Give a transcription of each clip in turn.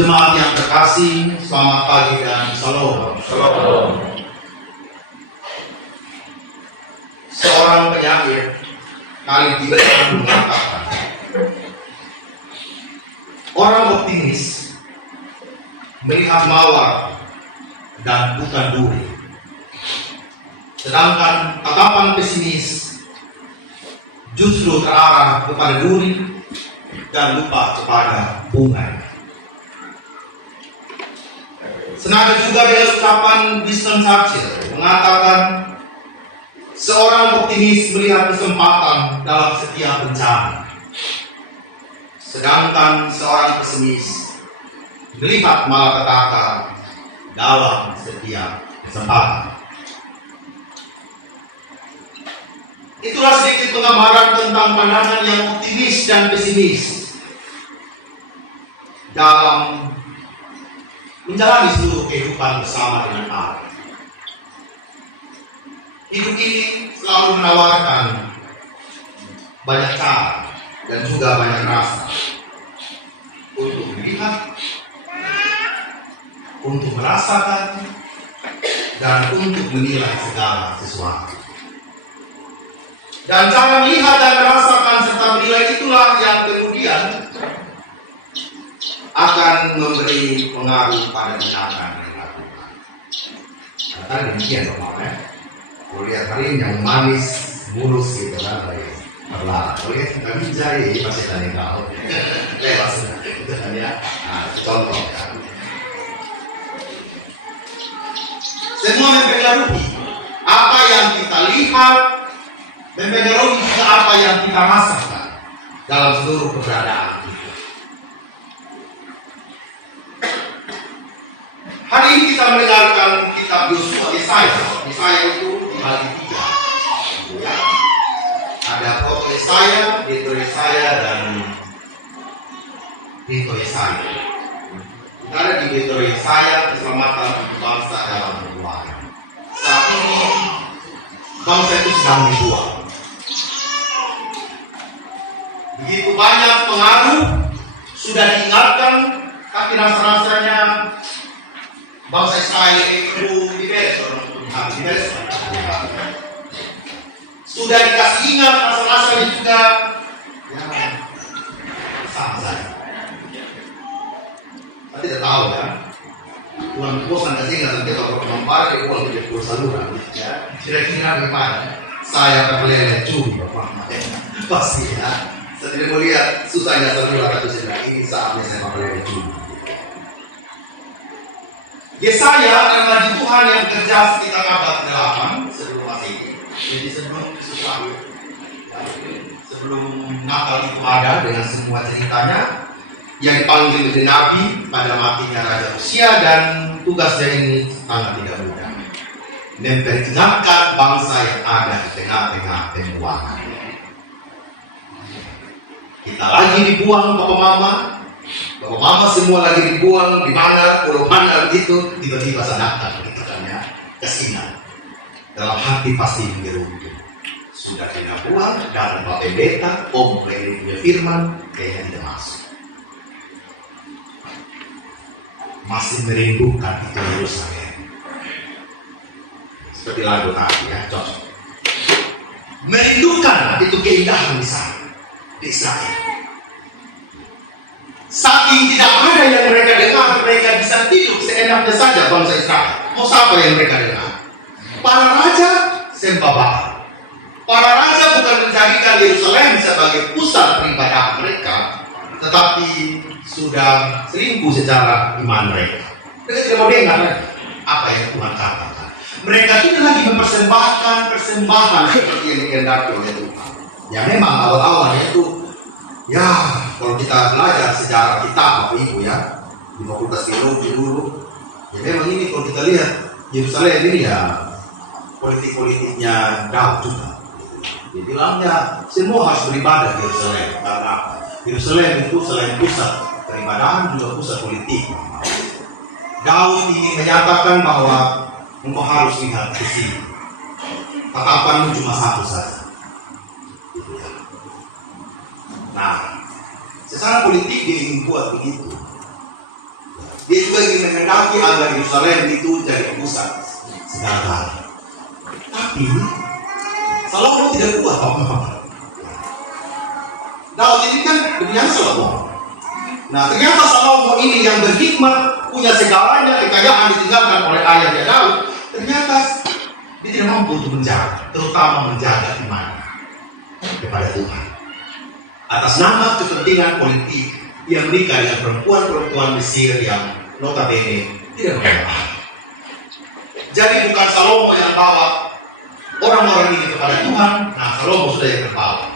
Jemaat yang terkasih, selamat pagi dan shalom. Seorang penyair kali ini mengatakan, orang optimis melihat mawar dan bukan duri, sedangkan tatapan pesimis justru terarah kepada duri dan lupa kepada bunga. Senada juga dengan ucapan Winston Churchill mengatakan, seorang optimis melihat kesempatan dalam setiap bencana, sedangkan seorang pesimis melihat malapetaka dalam setiap kesempatan. Itulah sedikit penggambaran tentang pandangan yang optimis dan pesimis dalam menjalani seluruh kehidupan bersama dengan Allah. Hidup ini selalu menawarkan banyak cara dan juga banyak rasa untuk melihat, untuk merasakan, dan untuk menilai segala sesuatu. Dan cara melihat dan merasakan serta menilai itulah yang kemudian akan memberi pengaruh pada tindakan yang dilakukan. Kata demikian Bapak, kalau lihat hari ini yang manis, mulus gitu kan, berlalu. Kalau lihat kita bijak, ini pasti tanya kau. Lewat sudah, itu kan ya. Nah, contoh kan. Semua mempengaruhi apa yang kita lihat, mempengaruhi juga apa yang kita rasakan dalam seluruh keberadaan kita. Hari ini kita mendengarkan kitab Yesaya itu dibagi 3. Ya. Ada Proto Yesaya, Dito Yesaya, dan Dito Yesaya. Kita ada di Dito Yesaya, keselamatan bangsa dalam perbuatan. Saat ini bangsa itu sedang dibuang. Begitu banyak pengaruh sudah diingatkan, tapi rasa-rasanya bangsa Israel itu diberes. Sudah dikasih ingat, rasa-rasanya juga ya, sama saja. Saya tidak tahu ya, Tuhan bosan kasih ingat dan kita berkembang di uang di puluh saluran ya. Kira-kira bagaimana? Saya terleleh curi Bapak. Pasti ya. Saya tidak mau lihat susahnya saluran atau saya ini saatnya saya terleleh curi. Yesaya adalah di Tuhan yang bekerja sekitar abad 8 sebelum Masehi. Jadi sebelum Yesus lahir, sebelum Natal itu ada dengan semua ceritanya, yang dipanggil menjadi nabi pada matinya Raja Usia, dan tugasnya ini sangat tidak mudah, memperingatkan bangsa yang ada di tengah-tengah pembuangan. Kita lagi dibuang Bapak Mama semua lagi dibuang di mana, pulau mana begitu, tiba-tiba sadar gitu kan ya, kesinan. Dalam hati pasti mengerutu. Sudah tidak buang dan Bapak Pendeta, mulai punya firman, kayaknya tidak masuk. Masih merindukan itu Yerusalem. Seperti lagu tadi ya, cocok. Merindukan itu keindahan di sana, di Israel. Saking tidak ada yang mereka dengar, mereka bisa tidur seenaknya saja bangsa Israel. Mau siapa yang mereka dengar? Para raja sembah Baal. Para raja bukan menjadikan Yerusalem sebagai pusat peribadahan mereka, tetapi sudah selingkuh secara iman mereka. Mereka tidak mau dengar lagi apa yang Tuhan katakan. Mereka tidak lagi mempersembahkan persembahan seperti yang dikehendaki oleh Tuhan. Ya memang awal-awalnya itu, ya kalau kita belajar sejarah kita Bapak Ibu ya, di Fakultas Teologi dulu, ya memang ini kalau kita lihat Yerusalem ini ya politik-politiknya Daud juga. Dia bilangnya semua harus beribadah di Yerusalem. Karena Yerusalem itu selain pusat peribadahan juga pusat politik. Daud ingin menyatakan bahwa engkau harus lihat ke sini. Tatapanmu cuma satu saja. Nah, secara politik dia ingin buat begitu. juga ingin menghendaki agar Yerusalem itu jadi pusat segala. Tapi Salomo tidak kuat apa-apa. Daud ini kan demikian Salomo. Nah, ternyata Salomo ini yang berhikmat, punya segalanya, kekayaan ditinggalkan oleh ayahnya Daud. Ternyata dia tidak mampu untuk menjaga, terutama menjaga iman kepada Tuhan. Atas nama kepentingan politik, dia menikah dengan perempuan-perempuan Mesir yang notabene tidak beragama. Jadi bukan Salomo yang bawa orang-orang ini kepada Tuhan, nah Salomo sudah yang terbawa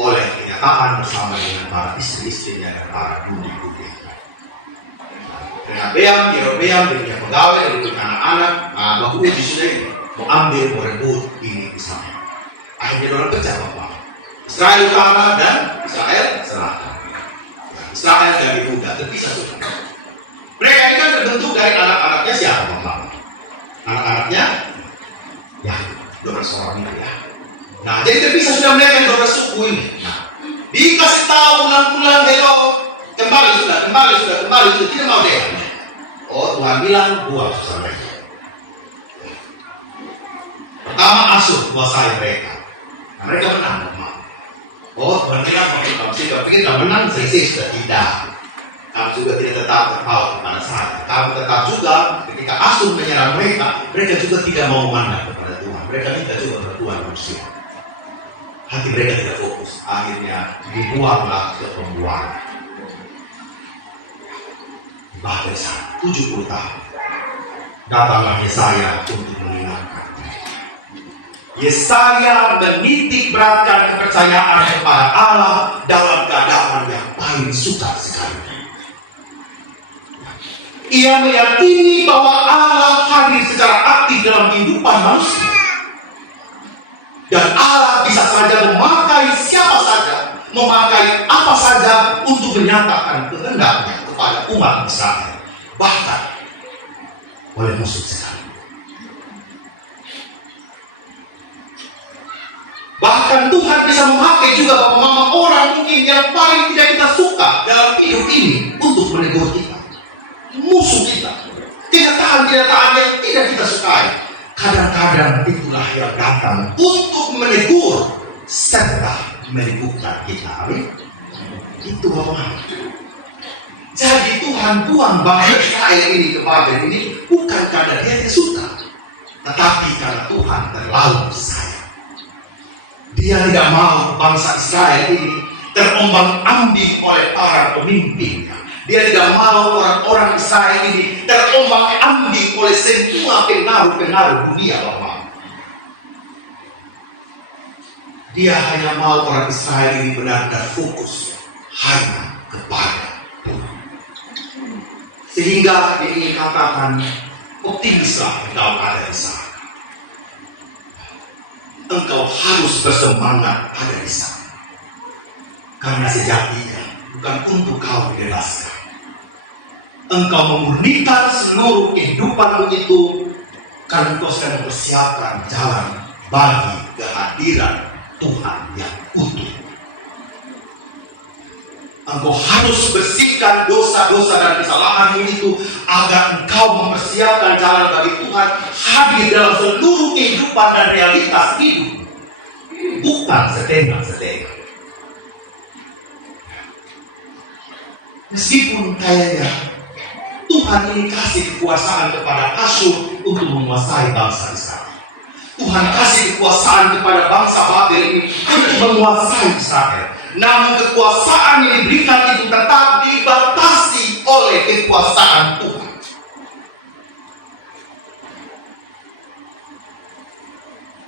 oleh kenyataan bersama dengan para istri-istrinya dan para budi-budi. Rehabeam, Yerobeam, dia punya pegawai, dia punya anak-anak, baku uji sudah ini, mau ambil, mau rebut, ini misalnya. Akhirnya orang pecah Bapak. Israel utara dan Israel selatan. Israel dan Yehuda terpisah sudah. Mereka ini kan terbentuk dari anak-anaknya siapa Bapak? Anak-anaknya ya 12 orang itu ya. Nah, jadi terpisah sudah mereka yang 12 suku ini. Nah, dikasih tahu bulan-bulan hello, kembali sudah, tidak mau dia. Oh, Tuhan bilang buang susah mereka. Pertama Asyur kuasai mereka. Nah, mereka menang. Oh, Tuhan bilang kamu sudah pikir kamu menang, selesai sudah tidak. Kamu juga tidak tetap terpaut kepada saya. Kamu tetap juga ketika Asyur menyerang mereka, mereka juga tidak mau memandang kepada Tuhan. Mereka minta juga kepada Tuhan manusia. Hati mereka tidak fokus. Akhirnya dibuanglah ke pembuangan. Bahkan 70 tahun datanglah Yesaya untuk mengingatkan. Yesaya menitik beratkan kepercayaan kepada Allah dalam keadaan yang paling sukar sekali. Ia meyakini bahwa Allah hadir secara aktif dalam kehidupan manusia. Dan Allah bisa saja memakai siapa saja, memakai apa saja untuk menyatakan kehendaknya kepada umat Israel. Bahkan oleh musuh sekali. Bahkan Tuhan bisa memakai juga mama orang mungkin yang paling tidak kita suka dalam hidup ini untuk menegur kita. Musuh kita. Kenyataan-kenyataan yang tidak kita sukai. Kadang-kadang itulah yang datang untuk menegur serta meneguhkan kita. Itu Bapak. Jadi Tuhan buang bangsa Israel ini ke Babel ini bukan karena dia tidak suka, tetapi karena Tuhan terlalu sayang. Dia tidak mau bangsa Israel ini terombang-ambing oleh para pemimpinnya. Dia tidak mau orang-orang Israel ini terombang-ambing oleh semua pengaruh-pengaruh dunia Bapak. Dia hanya mau orang Israel ini benar-benar fokus hanya kepada Tuhan. Sehingga dia ingin katakan, optimislah engkau ada di sana. Engkau harus bersemangat ada di sana. Karena sejatinya bukan untuk kau dibebaskan. Engkau memurnikan seluruh kehidupanmu itu karena engkau sedang mempersiapkan jalan bagi kehadiran Tuhan yang utuh. Engkau harus bersihkan dosa-dosa dan kesalahanmu itu agar engkau mempersiapkan jalan bagi Tuhan hadir dalam seluruh kehidupan dan realitas hidup. Bukan setengah-setengah. Meskipun kayaknya Tuhan ini kasih kekuasaan kepada Asyur untuk menguasai bangsa Israel. Tuhan kasih kekuasaan kepada bangsa Babel ini untuk menguasai Israel. Namun kekuasaan yang diberikan itu tetap dibatasi oleh kekuasaan Tuhan.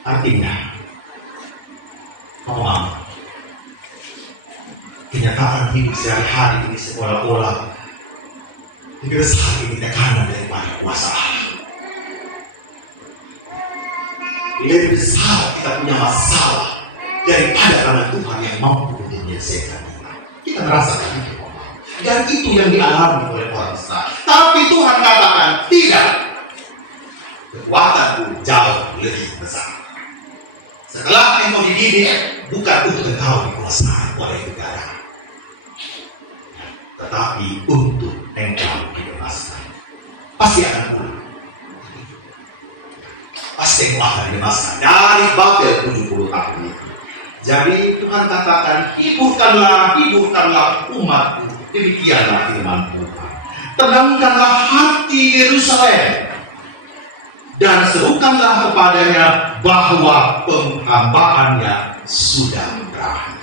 Artinya, Mama, kenyataan hidup sehari-hari ini seolah-olah lebih besar ini tekanan daripada kuasa Allah. Lebih besar kita punya masalah daripada karena Tuhan yang mampu untuk menyelesaikan kita. Kita merasakan itu, Bapak. Dan itu yang dialami oleh orang Israel. Tapi Tuhan katakan, tidak. Kekuatanku jauh lebih besar. Setelah engkau dididik, bukan untuk engkau dikuasai oleh negara, tetapi untuk engkau membebaskan dari Babel 70 tahun itu. Jadi Tuhan katakan, hiburkanlah umatku. Demikianlah firman Tuhan. Tenangkanlah hati Yerusalem dan serukanlah kepadanya bahwa penghambaannya sudah berakhir,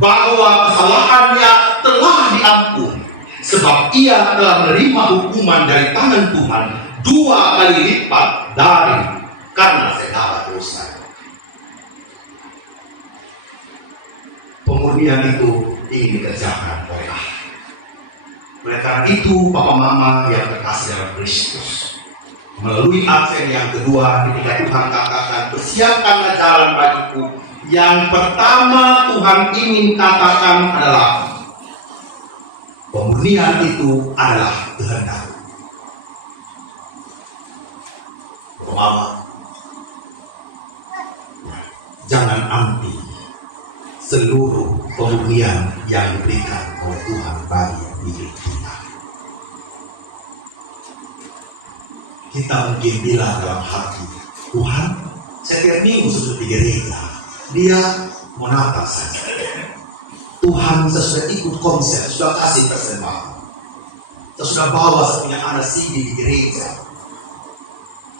bahwa kesalahannya telah diampuni, sebab ia telah menerima hukuman dari tangan Tuhan 2 kali lipat dari karena segala dosa. Pemurnian itu ingin dikerjakan oleh Allah. Oleh karena itu, Papa Mama yang terkasih dalam Kristus, melalui aksen yang kedua ketika Tuhan katakan, persiapkanlah jalan bagiku, yang pertama Tuhan ingin katakan adalah pemurnian itu adalah kehendak. Papa Mama, jangan anti seluruh pemurnian yang diberikan oleh Tuhan bagi diri kita. Kita mungkin bilang dalam hati, Tuhan, setiap minggu sesudah di gereja, dia menata saja. Tuhan, saya sudah ikut konser, sudah kasih persembahan, saya sudah bawa punya anak CD di gereja.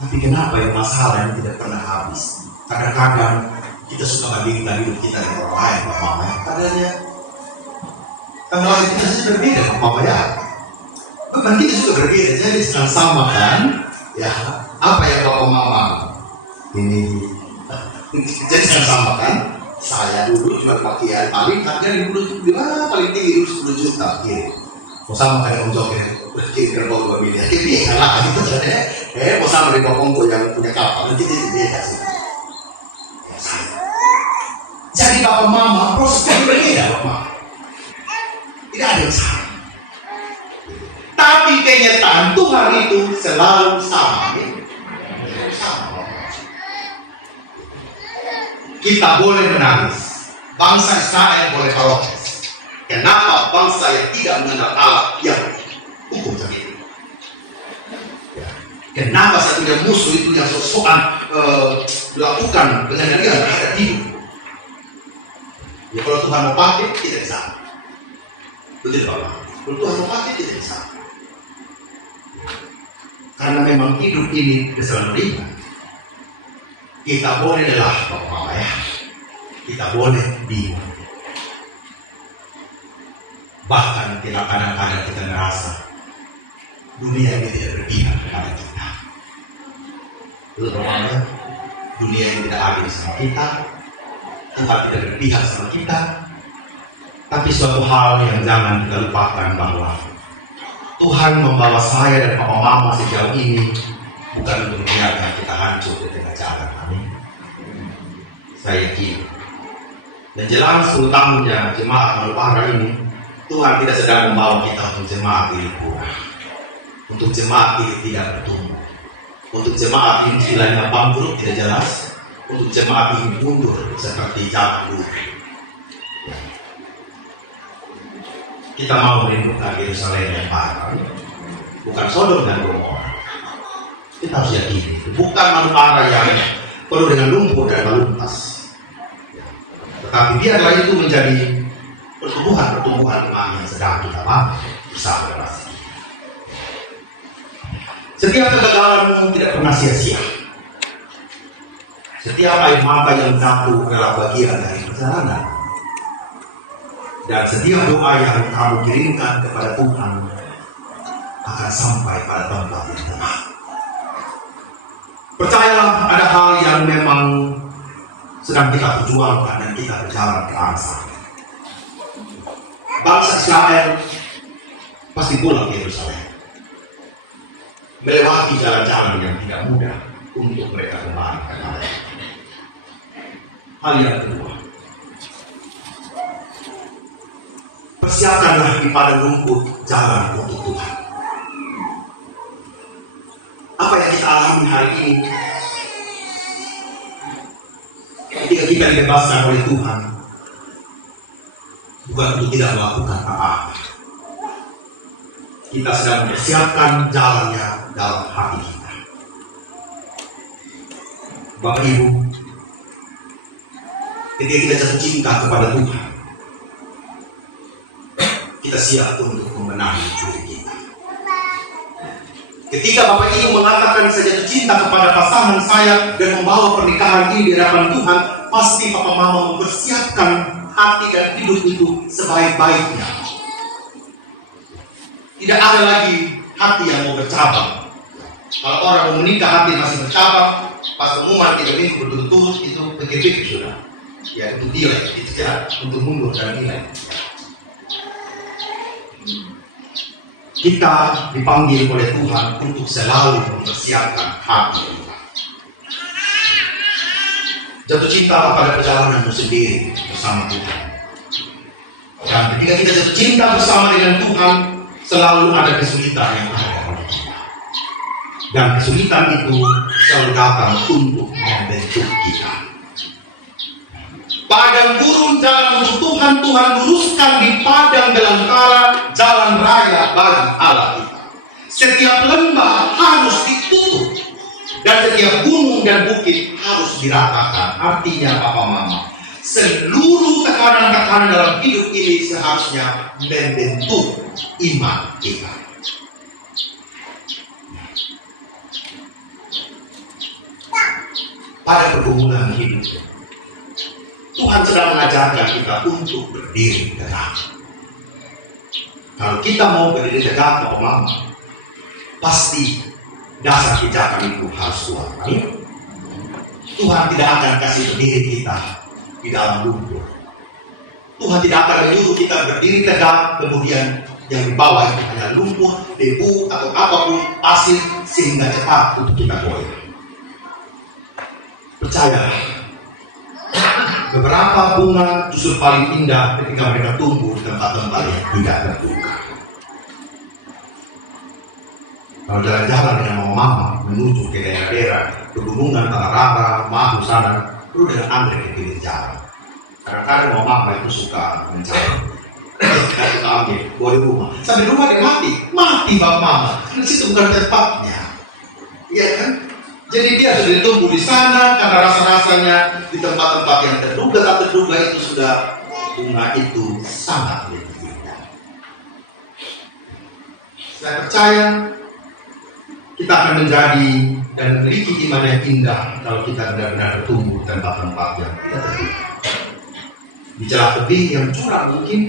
Tapi kenapa yang masalah ini tidak pernah habis? Kadang-kadang kita suka bandingkan hidup kita dengan orang lain, Pak Mama. Padahal orang lain kita saja berbeda, Pak Mama ya. Bukan kita juga berbeda, jadi jangan samakan ya apa yang Bapak Mama ini. Jadi jangan samakan. Saya dulu cuma pakaian paling harganya paling tinggi dulu 10 juta. Gitu. Mau sama kayak Om Joker, kira-kira 2 miliar. Jadi kalah gitu saja. Mau sama dengan Bapak yang punya kapal, nanti itu beda sih. Jadi Bapak Mama prosesnya berbeda, Bapak Mama. Tidak ada yang sama. Tapi kenyataan Tuhan itu selalu sama. Kita boleh menangis. Bangsa Israel boleh protes. Kenapa bangsa yang tidak mengenal Allah yang hukum begitu? Kenapa satunya musuh itu yang sok-sokan lakukan pengendalian terhadap hidup? Ya kalau Tuhan mau pakai, kita bisa. Betul Bapak? Kalau Tuhan mau pakai, kita bisa. Karena memang hidup ini kesalahan ringan. Kita boleh lelah, Bapak Mama ya. Kita boleh bingung. Bahkan kita kadang-kadang kita merasa dunia ini tidak berpihak kepada kita. Betul Bapak Mama ya? Dunia ini tidak adil sama kita. Tuhan tidak berpihak sama kita. Tapi suatu hal yang jangan kita lupakan bahwa Tuhan membawa saya dan Papa Mama sejauh ini bukan untuk membiarkan kita hancur di tengah jalan. Amin. Saya yakin. Dan jelang 10 tahunnya jemaat Malupara ini, Tuhan tidak sedang membawa kita untuk jemaat ini kurang, untuk jemaat ini tidak bertumbuh, untuk jemaat ini istilahnya bangkrut tidak jelas, untuk jemaat ini mundur seperti zaman dulu. Kita mau merindukan Yerusalem yang baru, bukan Sodom dan Gomora. Kita harus yakini, bukan Malupara yang penuh dengan lumpur dan melumpas. Tetapi biarlah itu menjadi pertumbuhan iman yang sedang kita bangun bersama relasi. Setiap kegagalanmu tidak pernah sia-sia. Setiap air mata yang jatuh adalah bagian dari perjalanan. Dan setiap doa yang kamu kirimkan kepada Tuhan akan sampai pada tempat yang tepat. Percayalah, ada hal yang memang sedang kita perjuangkan dan kita berjalan ke arah sana. Bangsa Israel pasti pulang ke Yerusalem, melewati jalan-jalan yang tidak mudah untuk mereka kembali ke Allah. Hal yang kedua, persiapkanlah di padang rumput jalan untuk Tuhan. Apa yang kita alami hari ini, ketika kita dibebaskan oleh Tuhan, bukan untuk tidak melakukan apa-apa. Kita sedang mempersiapkan jalannya dalam hati kita. Bapak Ibu, ketika kita jatuh cinta kepada Tuhan, kita siap untuk membenahi diri kita. Ketika Bapak Ibu mengatakan saya jatuh cinta kepada pasangan saya dan membawa pernikahan ini di hadapan Tuhan, pasti Papa Mama mempersiapkan hati dan hidup itu sebaik-baiknya. Tidak ada lagi hati yang mau bercabang. Kalau orang mau menikah hati masih bercabang, pas pengumuman 3 minggu berturut-turut itu pikir-pikir sudah. Ya itu nilai, itu jahat untuk mundur dan nilai. Kita dipanggil oleh Tuhan untuk selalu mempersiapkan hati kita. Jatuh cinta pada perjalananmu sendiri bersama Tuhan. Dan ketika kita jatuh cinta bersama dengan Tuhan, selalu ada kesulitan yang ada pada kita. Dan kesulitan itu selalu datang untuk membentuk kita. Padang gurun jalan untuk Tuhan, Tuhan luruskan di padang belantara jalan raya bagi Allah kita. Setiap lembah harus ditutup dan setiap gunung dan bukit harus diratakan. Artinya Papa Mama, seluruh tekanan-tekanan dalam hidup ini seharusnya membentuk iman kita. Pada pergumulan hidup, Tuhan sedang mengajarkan kita untuk berdiri tegak. Kalau kita mau berdiri tegak, Papa Mama, pasti dasar pijakan itu harus kuat. Tuhan tidak akan kasih berdiri kita di dalam lumpur. Tuhan tidak akan menyuruh kita berdiri tegak, kemudian yang di bawah itu hanya lumpur, debu, atau apapun, pasir, sehingga cepat untuk kita goyah. Percaya, beberapa bunga justru paling indah ketika mereka tumbuh di tempat-tempat yang tidak terbuka. Kalau jalan-jalan dengan mama menuju ke daerah-daerah pegunungan Tanah Mahu sana, perlu dengan anggrek di pinggir jalan. Kadang-kadang mama itu suka mencari. Kita suka ambil, bawa di rumah. Sampai rumah dia mati mama. Karena situ bukan tempatnya. Iya kan? Jadi dia sudah tumbuh di sana karena rasa-rasanya di tempat-tempat yang terduga tak terduga itu sudah bunga itu sangat lebih indah. Saya percaya kita akan menjadi dan memiliki iman yang indah kalau kita benar-benar bertumbuh di tempat-tempat yang tidak terduga. Di celah tebing yang curam mungkin,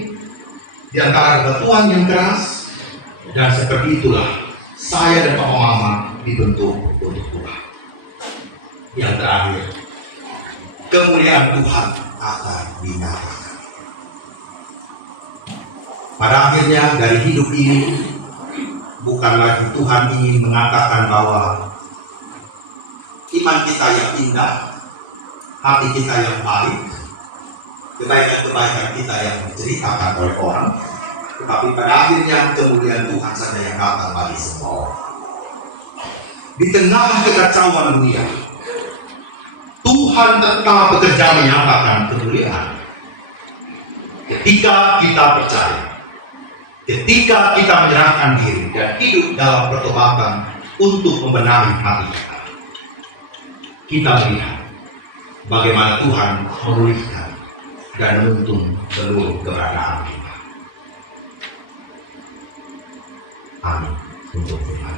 di antara batuan yang keras, dan seperti itulah saya dan Papa Mama dibentuk untuk Tuhan. Yang terakhir, kemuliaan Tuhan akan dinyatakan. Pada akhirnya dari hidup ini, bukan lagi Tuhan ingin mengatakan bahwa iman kita yang indah, hati kita yang baik, kebaikan-kebaikan kita yang diceritakan oleh orang, tetapi pada akhirnya kemuliaan Tuhan saja yang datang bagi semua orang. Di tengah kekacauan dunia, Tuhan tetap bekerja menyatakan kemuliaan. Ketika kita percaya, ketika kita menyerahkan diri dan hidup dalam pertobatan untuk membenahi hati kita, kita melihat bagaimana Tuhan memulihkan dan menuntun seluruh keberadaan kita. Amin. Untuk Tuhan.